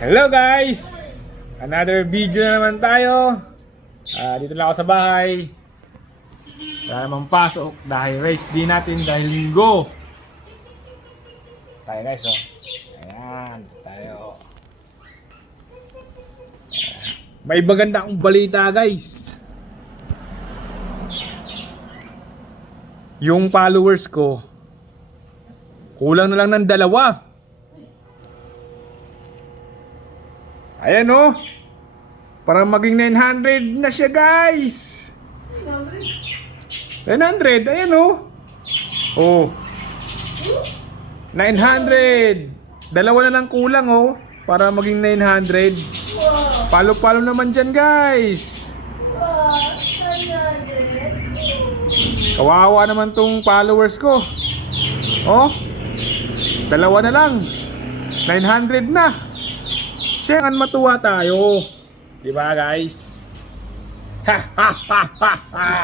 Hello guys! Another video na naman tayo. Dito na ako sa bahay. Wala namang pasok dahil race day natin dahil linggo. Tayo guys, oh. Ayan, tayo. May maganda akong balita guys. Yung followers ko kulang na lang ng 2. Ayan oh. Para maging 900 na siya guys. 900, ayan oh. Oh. 900. 2 na lang kulang oh. Para maging 900. Palo-palo naman dyan guys. Kawawa naman tong followers ko. Oh. 2 na lang. 900 na. Siyang matuwa tayo. Diba guys? Ha ha ha ha ha.